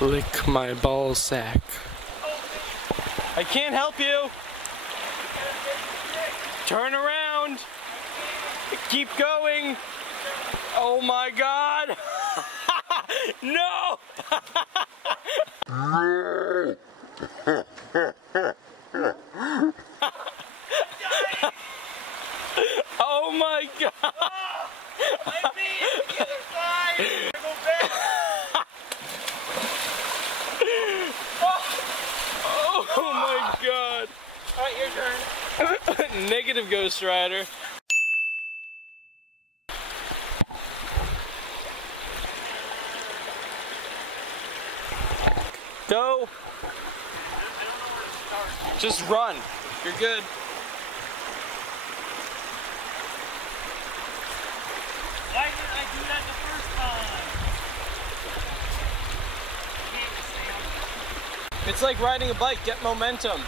Lick my ball sack. I can't help you. Turn around. Keep going. Oh my God. No. Oh my God. Let me on the other side. Go back. Oh my God. Alright, your turn. Negative Ghost Rider. Go. Just run. You're good. Why didn't I do that the first time? It's like riding a bike. Get momentum.